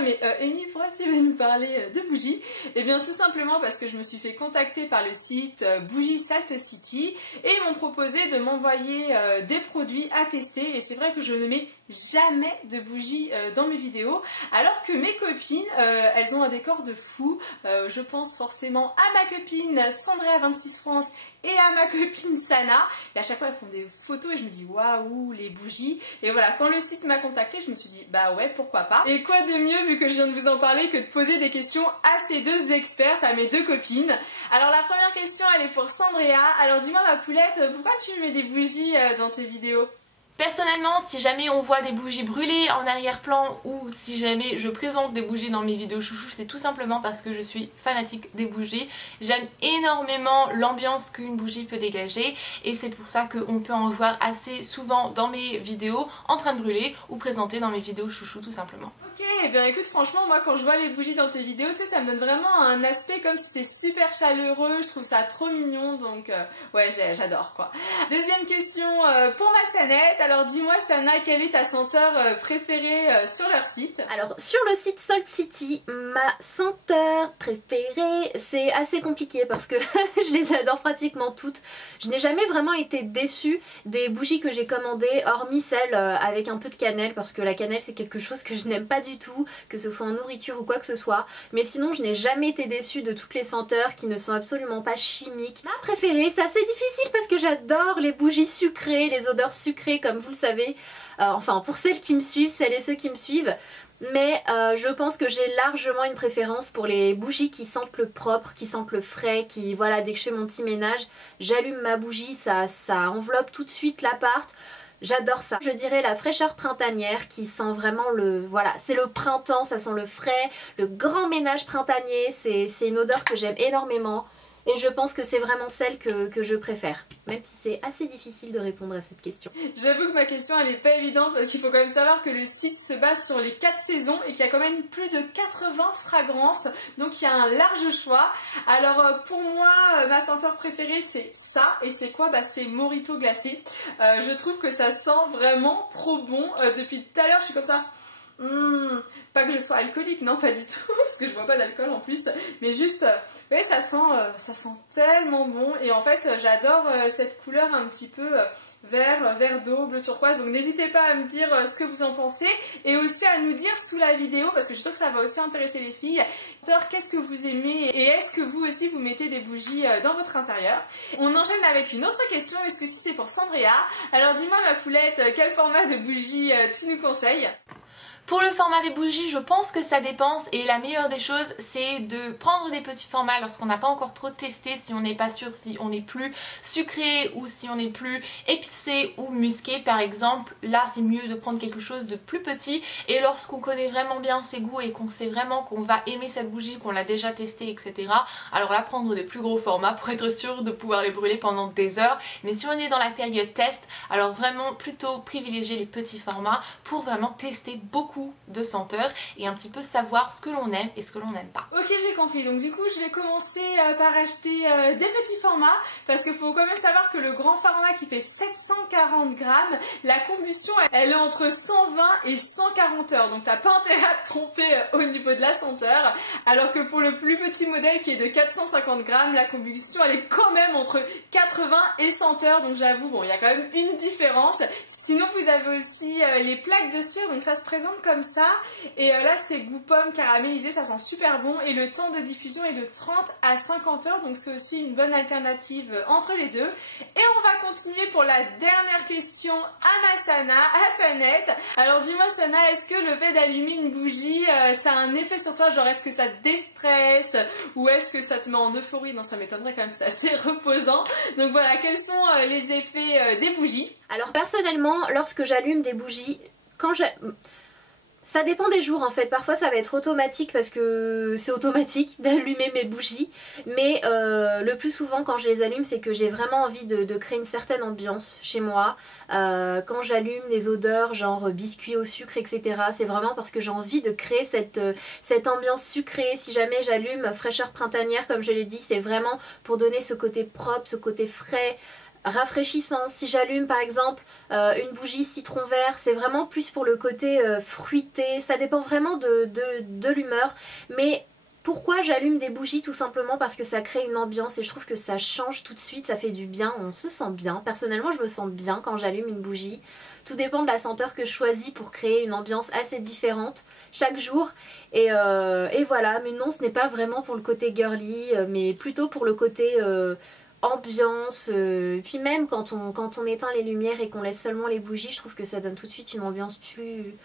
mais Amy, pourquoi tu veux nous parler de bougies? Eh bien tout simplement parce que je me suis fait contacter par le site Bougies Salt City et ils m'ont proposé de m'envoyer des produits à tester, et c'est vrai que je ne mets jamais de bougies dans mes vidéos, alors que mes copines, elles ont un décor de fou. Je pense forcément à ma copine Sandrea26 France et à ma copine Sana, et à chaque fois elles font des photos et je me dis waouh, les bougies. Et voilà, quand le site m'a contacté, je me suis dit bah ouais, pourquoi pas. Et quoi de mieux, vu que je viens de vous en parler, que de poser des questions à ces deux expertes, à mes deux copines. Alors la première question, elle est pour Sandrea. Alors dis-moi ma poulette, pourquoi tu mets des bougies dans tes vidéos? Personnellement, si jamais on voit des bougies brûlées en arrière-plan ou si jamais je présente des bougies dans mes vidéos chouchou, c'est tout simplement parce que je suis fanatique des bougies. J'aime énormément l'ambiance qu'une bougie peut dégager et c'est pour ça qu'on peut en voir assez souvent dans mes vidéos en train de brûler ou présentées dans mes vidéos chouchou tout simplement. Ok, eh bien écoute, franchement moi quand je vois les bougies dans tes vidéos, tu sais, ça me donne vraiment un aspect comme si t'es super chaleureux, je trouve ça trop mignon, donc ouais, j'adore quoi. Deuxième question pour ma Sanette. Alors dis-moi Sana, quelle est ta senteur préférée sur leur site? Alors sur le site Salt City, ma senteur préférée, c'est assez compliqué parce que je les adore pratiquement toutes. Je n'ai jamais vraiment été déçue des bougies que j'ai commandées, hormis celles avec un peu de cannelle, parce que la cannelle c'est quelque chose que je n'aime pas du tout, que ce soit en nourriture ou quoi que ce soit. Mais sinon je n'ai jamais été déçue de toutes les senteurs qui ne sont absolument pas chimiques. Ma préférée, c'est assez difficile parce que j'adore les bougies sucrées, les odeurs sucrées comme vous le savez. Enfin pour celles qui me suivent, celles et ceux qui me suivent. Mais je pense que j'ai largement une préférence pour les bougies qui sentent le propre, qui sentent le frais, qui voilà, dès que je fais mon petit ménage, j'allume ma bougie, ça enveloppe tout de suite l'appart. J'adore ça. Je dirais la fraîcheur printanière qui sent vraiment le... Voilà, c'est le printemps, ça sent le frais, le grand ménage printanier, c'est une odeur que j'aime énormément. Et je pense que c'est vraiment celle que je préfère, même si c'est assez difficile de répondre à cette question. J'avoue que ma question elle est pas évidente parce qu'il faut quand même savoir que le site se base sur les 4 saisons et qu'il y a quand même plus de 80 fragrances, donc il y a un large choix. Alors pour moi, ma senteur préférée c'est ça, et c'est quoi? Bah c'est Mojito glacé. Je trouve que ça sent vraiment trop bon. Depuis tout à l'heure je suis comme ça. Pas que je sois alcoolique, non pas du tout, parce que je bois pas d'alcool en plus, mais juste, ouais, ça sent tellement bon, et en fait j'adore cette couleur un petit peu vert d'eau, bleu turquoise, donc n'hésitez pas à me dire ce que vous en pensez, et aussi à nous dire sous la vidéo, parce que je suis sûre que ça va aussi intéresser les filles, qu'est-ce que vous aimez, et est-ce que vous aussi vous mettez des bougies dans votre intérieur? On enchaîne avec une autre question, est-ce que si c'est pour Sandrea? Alors dis-moi ma poulette, quel format de bougie tu nous conseilles? Pour le format des bougies, je pense que ça dépend, et la meilleure des choses c'est de prendre des petits formats lorsqu'on n'a pas encore trop testé, si on n'est pas sûr si on est plus sucré ou si on est plus épicé ou musqué par exemple. Là c'est mieux de prendre quelque chose de plus petit, et lorsqu'on connaît vraiment bien ses goûts et qu'on sait vraiment qu'on va aimer cette bougie, qu'on l'a déjà testée etc. Alors là prendre des plus gros formats pour être sûr de pouvoir les brûler pendant des heures. Mais si on est dans la période test, alors vraiment plutôt privilégier les petits formats pour vraiment tester beaucoup de senteurs et un petit peu savoir ce que l'on aime et ce que l'on n'aime pas. Ok, j'ai compris, donc du coup je vais commencer par acheter des petits formats, parce qu'il faut quand même savoir que le grand format qui fait 740 grammes, la combustion elle est entre 120 et 140 heures, donc t'as pas intérêt à te tromper au niveau de la senteur, alors que pour le plus petit modèle qui est de 450 grammes, la combustion elle est quand même entre 80 et 100 heures, donc j'avoue, bon, il y a quand même une différence. Sinon vous avez aussi les plaques de cire, donc ça se présente comme ça, et là c'est goût pomme caramélisé, ça sent super bon, et le temps de diffusion est de 30 à 50 heures, donc c'est aussi une bonne alternative entre les deux. Et on va continuer pour la dernière question à ma Sana, à Sanette. Alors dis-moi Sana, est-ce que le fait d'allumer une bougie ça a un effet sur toi, genre est-ce que ça te déstresse ou est-ce que ça te met en euphorie? Non, ça m'étonnerait quand même, c'est assez reposant. Donc voilà, quels sont les effets des bougies? Alors personnellement, lorsque j'allume des bougies, ça dépend des jours en fait, parfois ça va être automatique parce que c'est automatique d'allumer mes bougies, mais le plus souvent quand je les allume c'est que j'ai vraiment envie de créer une certaine ambiance chez moi. Quand j'allume des odeurs genre biscuits au sucre etc, c'est vraiment parce que j'ai envie de créer cette ambiance sucrée. Si jamais j'allume fraîcheur printanière comme je l'ai dit, c'est vraiment pour donner ce côté propre, ce côté frais. rafraîchissant. Si j'allume par exemple une bougie citron vert, c'est vraiment plus pour le côté fruité. Ça dépend vraiment de l'humeur. Mais pourquoi j'allume des bougies? Tout simplement parce que ça crée une ambiance et je trouve que ça change tout de suite, ça fait du bien, on se sent bien. Personnellement je me sens bien quand j'allume une bougie. Tout dépend de la senteur que je choisis pour créer une ambiance assez différente chaque jour. Et voilà, mais non, ce n'est pas vraiment pour le côté girly, mais plutôt pour le côté ambiance. Puis même quand on éteint les lumières et qu'on laisse seulement les bougies, je trouve que ça donne tout de suite une ambiance plus...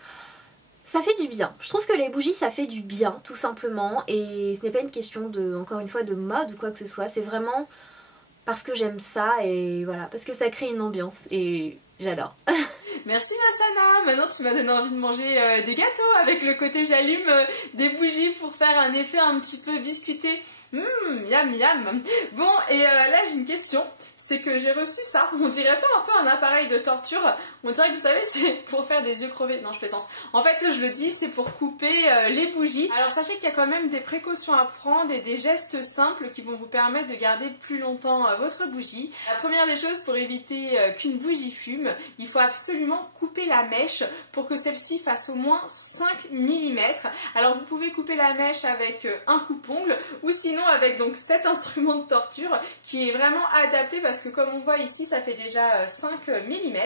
Ça fait du bien. Je trouve que les bougies ça fait du bien tout simplement et ce n'est pas une question de, encore une fois, de mode ou quoi que ce soit. C'est vraiment parce que j'aime ça et voilà, parce que ça crée une ambiance et j'adore. Merci Masana, maintenant tu m'as donné envie de manger des gâteaux avec le côté j'allume des bougies pour faire un effet un petit peu biscuité. Miam miam. Bon et là j'ai une question. C'est que j'ai reçu ça, on dirait pas un peu un appareil de torture, on dirait que vous savez c'est pour faire des yeux crevés, non je plaisante. En fait je le dis, c'est pour couper les bougies. Alors sachez qu'il y a quand même des précautions à prendre et des gestes simples qui vont vous permettre de garder plus longtemps votre bougie. La première des choses, pour éviter qu'une bougie fume, il faut absolument couper la mèche pour que celle-ci fasse au moins 5 mm. Alors vous pouvez couper la mèche avec un coupe-ongle ou sinon avec donc cet instrument de torture qui est vraiment adapté parce que comme on voit ici ça fait déjà 5 mm.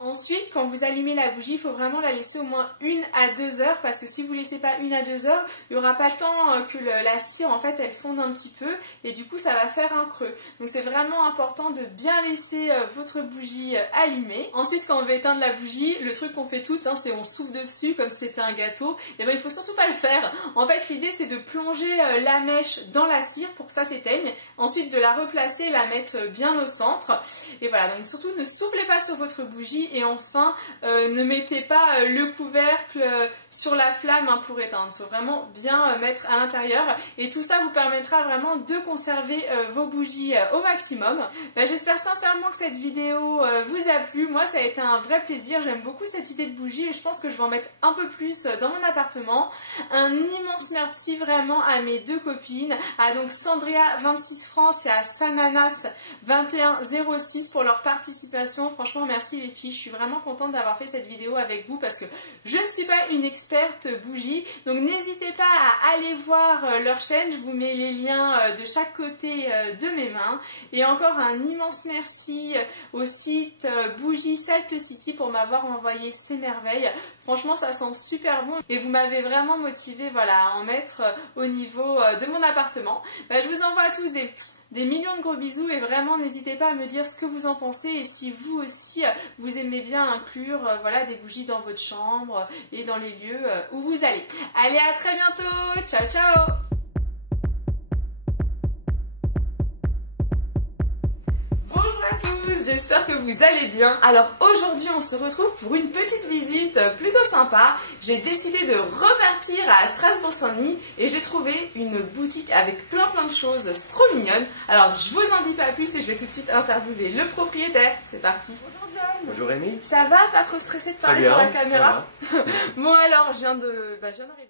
Ensuite, quand vous allumez la bougie, il faut vraiment la laisser au moins 1 à 2 heures parce que si vous ne laissez pas 1 à 2 heures, il n'y aura pas le temps que la cire en fait elle fonde un petit peu et du coup ça va faire un creux. Donc c'est vraiment important de bien laisser votre bougie allumée. Ensuite, quand on veut éteindre la bougie, le truc qu'on fait toutes, c'est on souffle dessus comme si c'était un gâteau. Et ben il faut surtout pas le faire. En fait, l'idée c'est de plonger la mèche dans la cire pour que ça s'éteigne. Ensuite, de la replacer et la mettre bien au centre. Et voilà, donc surtout ne soufflez pas sur votre bougie. Et enfin, ne mettez pas le couvercle sur la flamme pour éteindre. Il faut vraiment bien mettre à l'intérieur. Et tout ça vous permettra vraiment de conserver vos bougies au maximum. J'espère sincèrement que cette vidéo vous a plu. Moi, ça a été un vrai plaisir. J'aime beaucoup cette idée de bougie et je pense que je vais en mettre un peu plus dans mon appartement. Un immense merci vraiment à mes deux copines, à donc Sandria 26 France et à Sananas 2106 pour leur participation. Franchement, merci les filles. Je suis vraiment contente d'avoir fait cette vidéo avec vous parce que je ne suis pas une experte bougie. Donc n'hésitez pas à aller voir leur chaîne. Je vous mets les liens de chaque côté de mes mains. Et encore un immense merci au site Bougie Salt City pour m'avoir envoyé ces merveilles. Franchement, ça sent super bon et vous m'avez vraiment motivée à en mettre au niveau de mon appartement. Je vous envoie à tous des millions de gros bisous et vraiment n'hésitez pas à me dire ce que vous en pensez et si vous aussi vous aimez bien inclure des bougies dans votre chambre et dans les lieux où vous allez. Allez, à très bientôt, ciao ciao. Bonjour à tous, j'espère que vous allez bien. Alors aujourd'hui on se retrouve pour une petite visite plutôt sympa. J'ai décidé de repartir à Strasbourg-Saint-Denis et j'ai trouvé une boutique avec plein de choses trop mignonnes. Alors je vous en dis pas plus et je vais tout de suite interviewer le propriétaire. C'est parti. Bonjour John. Bonjour Rémi. Ça va? Pas trop stressé de parler dans la caméra? Bon alors, je viens d'arriver.